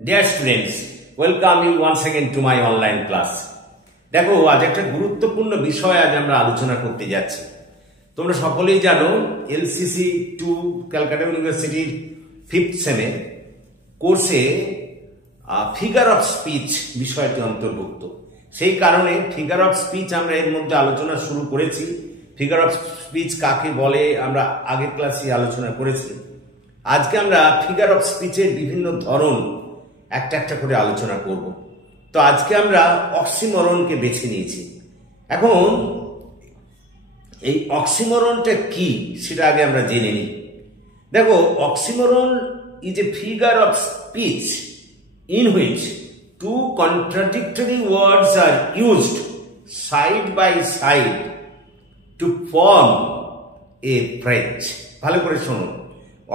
Dear students, welcome you once again to my online class. দেখো আজ একটা গুরুত্বপূর্ণ বিষয় আজ আমরা আলোচনা করতে যাচ্ছি। তোমরা সকলেই জানো এলসিসি 2 ক্যালকাটা ইউনিভার্সিটির 5th সেমে কোর্সে ফিগার অফ স্পিচ বিষয়টি অন্তর্ভুক্ত। সেই কারণে ফিগার অফ স্পিচ আমরা এর মধ্যে আলোচনা শুরু করেছি। ফিগার অফ স্পিচ কাকে বলে আমরা আগের ক্লাসে আলোচনা করেছি। আজকে আমরা ফিগার অফ স্পিচের বিভিন্ন ধরন একটা একটা করে আলোচনা করব। তো আজকে আমরা অক্সিমরনকে বেছে নিয়েছি। এখন এই অক্সিমরনটা কি সেটা আগে আমরা জেনে নিই। দেখো, oxymoron is a figure of speech in which two contradictory words are used side by side to form a phrase. ভালো করে শুনুন,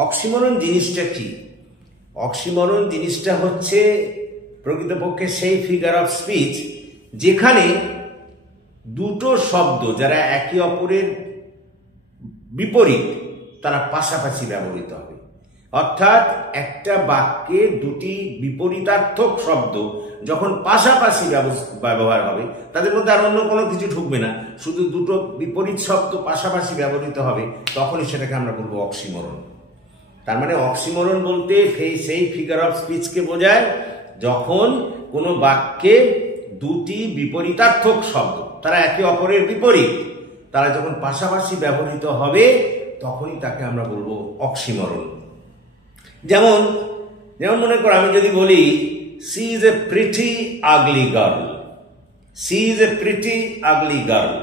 অক্সিমরন জিনিসটা কি? অক্সিমরন জিনিসটা হচ্ছে প্রকৃতপক্ষে সেই ফিগার অফ স্পিচ যেখানে দুটো শব্দ যারা একে অপরের বিপরীত তারা পাশাপাশি ব্যবহৃত হবে। অর্থাৎ একটা বাক্যে দুটি বিপরীতার্থক শব্দ যখন পাশাপাশি ব্যবহার হবে, তাদের মধ্যে আর অন্য কোনো কিছু ঢুকবে না, শুধু দুটো বিপরীত শব্দ পাশাপাশি ব্যবহৃত হবে, তখনই সেটাকে আমরা বলবো অক্সিমরন। তার মানে অক্সিমরন বলতে সেই ফিগার অফ স্পিচকে বোঝায় যখন কোনো বাক্যে দুটি বিপরীতার্থক শব্দ তারা একে অপরের বিপরীত তারা যখন পাশাপাশি ব্যবহৃত হবে তখনই তাকে আমরা বলবো অক্সিমরন। যেমন মনে করো আমি যদি বলি she is a pretty ugly girl. She is a pretty ugly girl.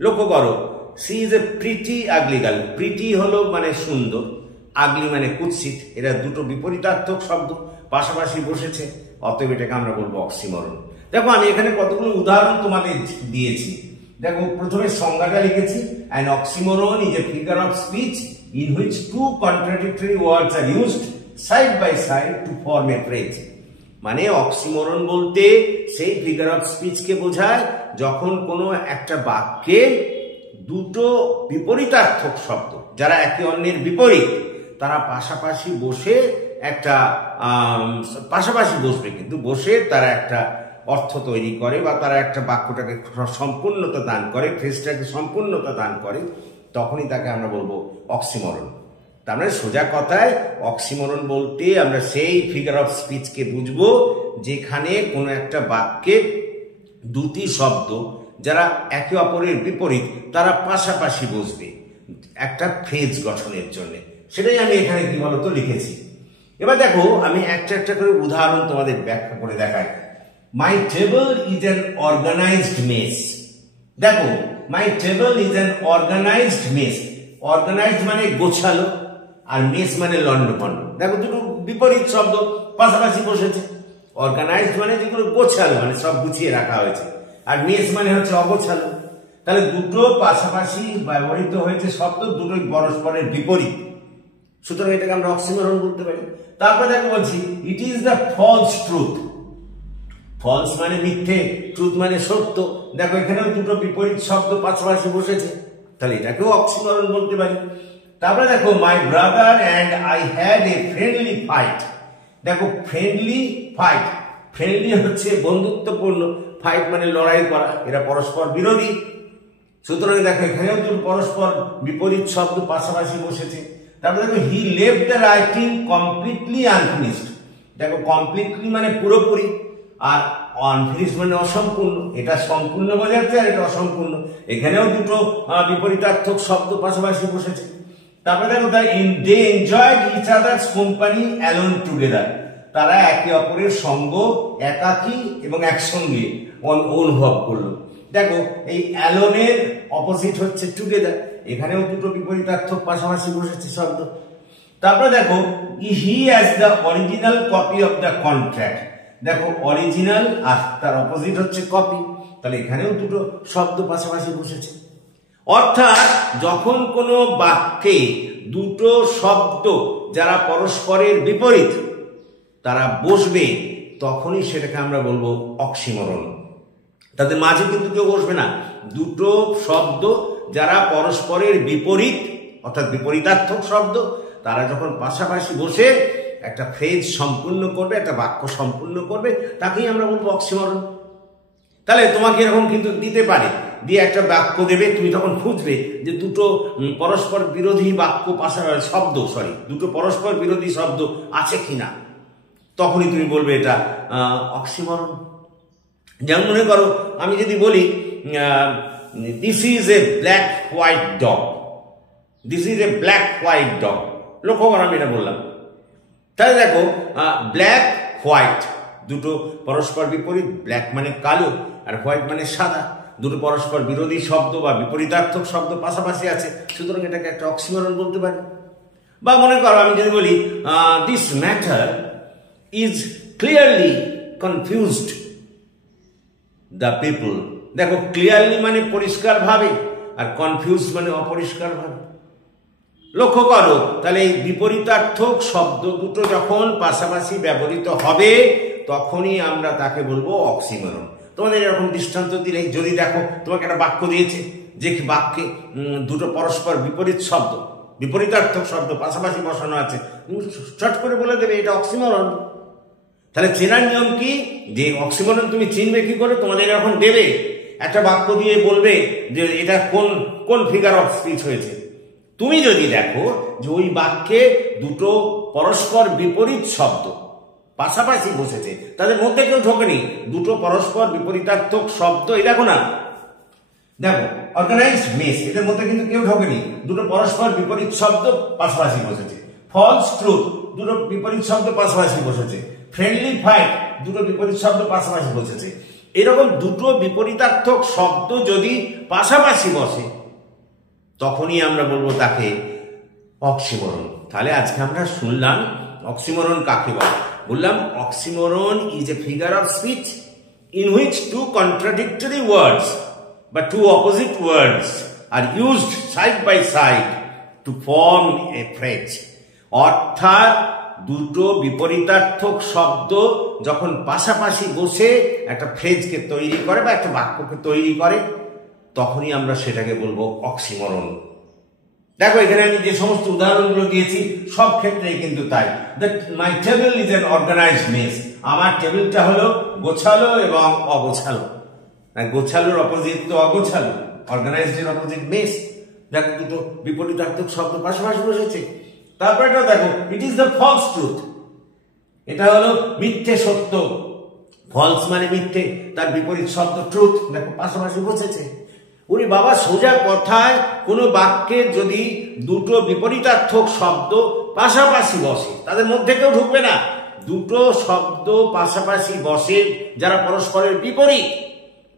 লক্ষ্য করো, she is a pretty ugly girl. Pretty হলো মানে সুন্দর, আগলি মানে কুৎসিত। এরা দুটো বিপরীতার্থক শব্দ পাশাপাশি বসেছে, অতএব এটাকে আমরা বলবো অক্সিমরন। দেখো আমি এখানে কতগুলো উদাহরণ তোমাদের দিয়েছি। দেখো প্রথমে সংজ্ঞাটা লিখেছি, an oxymoron is a figure of speech in which two contradictory words are used side by side to form a phrase. মানে অক্সিমরন বলতে সেই ফিগার অফ স্পিচকে বোঝায় যখন কোনো একটা বাক্যে দুটো বিপরীতার্থক শব্দ যারা একে অন্যের বিপরীত তারা পাশাপাশি বসে একটা পাশাপাশি বসবে, কিন্তু বসে তারা একটা অর্থ তৈরি করে বা তারা একটা বাক্যটাকে সম্পূর্ণতা দান করে, ফ্রেজটাকে সম্পূর্ণতা দান করে, তখনই তাকে আমরা বলবো অক্সিমরন। তার মানে সোজা কথায় অক্সিমরন বলতে আমরা সেই ফিগার অফ স্পিচকে বুঝবো যেখানে কোনো একটা বাক্যে দুটি শব্দ যারা একে অপরের বিপরীত তারা পাশাপাশি বসবে একটা ফ্রেজ গঠনের জন্য। সেটাই আমি এখানে কি বলতো লিখেছি। এবার দেখো আমি একটা একটা করে উদাহরণ তোমাদের ব্যাখ্যা করে দেখাই। My table is an organised mess. দেখো, my table is an organised mess. Organised মানে গোছালো, আর মেস মানে লন্ডভন্ড। দেখো দুটো বিপরীত শব্দ পাশাপাশি বসেছে। অর্গানাইজড মানে যেগুলো গোছালো, মানে সব গুছিয়ে রাখা হয়েছে, আর মেস মানে হচ্ছে অগোছালো। তাহলে দুটো পাশাপাশি ব্যবহৃত হয়েছে শব্দ, দুটোই পরস্পরের বিপরীত, সুতরাং এটাকে আমরা অক্সিমরন বলতে পারি। তারপরে দেখো বলছি it is the false truth. False মানে মিথ্যে, ট্রুথ মানে সত্য। দেখো এখানেও দুটো বিপরীত শব্দ পাশাপাশি বসেছে, তাহলে এটাকেও অক্সিমরন বলতে পারি। তারপরে দেখো my brother and I had a friendly fight. দেখো ফ্রেন্ডলি ফাইট, ফ্রেন্ডলি হচ্ছে বন্ধুত্বপূর্ণ, ফাইট মানে লড়াই করা, এরা পরস্পর বিরোধী, সুতরাং দেখো এখানেও দুটো পরস্পর বিপরীত শব্দ পাশাপাশি বসেছে। তারপরে দেখো he left the writing completely unfinished. দেখো কমপ্লিটলি মানে পুরোপুরি, আর আনফিনিশড মানে অসম্পূর্ণ। এটা সম্পূর্ণ বোঝাচ্ছে আর এটা অসম্পূর্ণ, এখানেও দুটো বিপরীতার্থক শব্দ পাশাপাশি বসেছে। তারপরে দেখো they enjoyed each other's company alone together. তারা একে অপরের সঙ্গ একাকী এবং একসঙ্গে অনুভব করলো। দেখো এই অ্যালোনের অপোজিট হচ্ছে টুগেদার, এখানেও দুটো বিপরীতার্থক পাশাপাশি বসেছে শব্দ। তারপরে দেখো he has the original copy of the contract. দেখো অরিজিনাল আর তার অপোজিট হচ্ছে কপি, তাহলে এখানেও দুটো শব্দ পাশাপাশি বসেছে। অর্থাৎ যখন কোনো বাক্যে দুটো শব্দ যারা পরস্পরের বিপরীত তারা বসবে তখনই সেটাকে আমরা বলবো অক্সিমরন। তাদের মাঝে কিন্তু কেউ বসবে না, দুটো শব্দ যারা পরস্পরের বিপরীত অর্থাৎ বিপরীতার্থক শব্দ তারা যখন পাশাপাশি বসে একটা ফ্রেজ সম্পূর্ণ করবে, একটা বাক্য সম্পূর্ণ করবে, তাকেই আমরা বলবো অক্সিমরন। তাহলে তোমাকে এরকম কিন্তু দিতে পারে, দিয়ে একটা বাক্য দেবে, তুমি তখন খুঁজবে যে দুটো পরস্পর বিরোধী বাক্য দুটো পরস্পর বিরোধী শব্দ আছে কিনা, তখনই তুমি বলবে এটা অক্সিমরন। যেমন মনে করো আমি যদি বলি this is a black white dog, this is a black white dog, লক্ষ্য করো আমি এটা বললাম। তাহলে দেখো ব্ল্যাক হোয়াইট দুটো পরস্পর বিপরীত, ব্ল্যাক মানে কালো আর হোয়াইট মানে সাদা, দুটো পরস্পর বিরোধী শব্দ বা বিপরীতার্থক শব্দ পাশাপাশি আছে, সুতরাং এটাকে একটা অক্সিমরন বলতে পারি। বা মনে করো আমি যদি বলি this matter is clearly confused the people. দেখো ক্লিয়ারলি মানে পরিষ্কার ভাবে, আর কনফিউজ মানে অপরিষ্কার ভাবে। লক্ষ্য করো তাহলে এই বিপরীতার্থক শব্দ দুটো যখন পাশাপাশি ব্যবহৃত হবে তখনই আমরা তাকে বলবো অক্সিমরন। তোমাদের এরকম দৃষ্টান্ত দিলে, যদি দেখো তোমাকে একটা বাক্য দিয়েছে, যে বাক্যে দুটো পরস্পর বিপরীত শব্দ, বিপরীতার্থক শব্দ পাশাপাশি বসানো আছে, চট করে বলে দেবে এটা অক্সিমরন। তাহলে চেনার নিয়ম কি, যে অক্সিমরন তুমি চিনবে কি করে? তোমাদের এরকম দেবে একটা বাক্য দিয়ে বলবে যে এটা কোন কোন ফিগার অফ স্পিচ হয়েছে। তুমি যদি দেখো যে ওই বাক্যে দুটো পরস্পর বিপরীত শব্দ পাশাপাশি বসেছে, তাদের মধ্যে কেউ ঢোকেনি, দুটো পরস্পর বিপরীতার্থক শব্দ, এই দেখো না, দেখো অর্গানাইজড মেস, এদের মধ্যে কিন্তু কেউ ঢোকেনি, দুটো পরস্পর বিপরীত শব্দ পাশাপাশি বসেছে। ফলস ট্রুথ দুটো বিপরীত শব্দ পাশাপাশি বসেছে। ফ্রেন্ডলি ফাইট দুটো বিপরীত শব্দ পাশাপাশি বসেছে। এরকম দুটো বিপরীতার্থক শব্দ যদি পাশাপাশি বসে তখনই আমরা বলবো তাকে অক্সিমরন। তাহলে আজকে আমরা শুনলাম অক্সিমরন কাকে বলে। বললাম oxymoron is a figure of speech in which two contradictory words but two opposite words are used side by side to form a phrase। অর্থাৎ দুটো বিপরীতার্থক শব্দ যখন পাশাপাশি বসে একটা ফ্রেজকে তৈরি করে বা একটা বাক্যকে তৈরি করে তখনই আমরা সেটাকে বলবো অক্সিমরন। দেখো এখানে আমি যে সমস্ত উদাহরণগুলো দিয়েছি সব ক্ষেত্রেই কিন্তু তাই। My table is an organised mess, আমার টেবিলটা হলো গোছালো এবং অগোছালো। গোছালোর অপোজিট তো অগোছালো, অর্গানাইজড এর অপোজিট মেস। দেখো দুটো বিপরীতার্থক শব্দ পাশাপাশি বসেছে। তারপর এটা দেখো it is the false truth, এটা হলো মিথ্যে সত্য। ফলস মানে মিথ্যে, তার বিপরীত শব্দ ট্রুথ, দেখো পাশাপাশি বসেছে। উনি বাবা সোজা কথায় কোনো বাক্যে যদি দুটো বিপরীতার্থক শব্দ পাশাপাশি বসে তাদের মধ্যে কেউ ঢুকবে না। দুটো শব্দ পাশাপাশি বসে যারা পরস্পরের বিপরীত,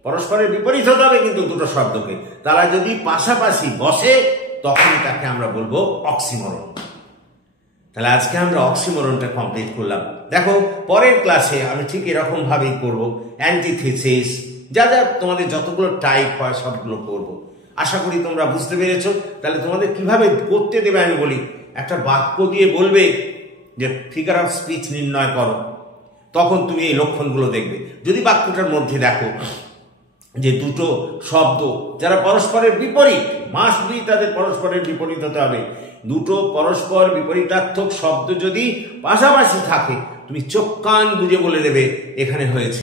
পরস্পরের বিপরীত হতে হবে কিন্তু দুটো শব্দকে, তারা যদি পাশাপাশি বসে তখনই তাকে আমরা বলবো অক্সিমরন। তাহলে আজকে আমরা অক্সিমরনটা কমপ্লিট করলাম। দেখো পরের ক্লাসে আমি ঠিক এরকম ভাবেই করবো, অ্যান্টিথিসিস, যা যা তোমাদের যতগুলো টাইপ হয় সবগুলো করব। আশা করি তোমরা বুঝতে পেরেছো। তাহলে তোমাদের কিভাবে করতে দেবে আমি বলি, একটা বাক্য দিয়ে বলবে যে ফিগার অফ স্পিচ নির্ণয় করো, তখন তুমি এই লক্ষণগুলো দেখবে। যদি বাক্যটার মধ্যে দেখো যে দুটো শব্দ যারা পরস্পরের বিপরীত, মাস্ট বি তাদের পরস্পরের বিপরীত হতে হবে, দুটো পরস্পর বিপরীতার্থক শব্দ যদি পাশাপাশি থাকে তুমি চোখ কান বুঝে বলে দেবে এখানে হয়েছে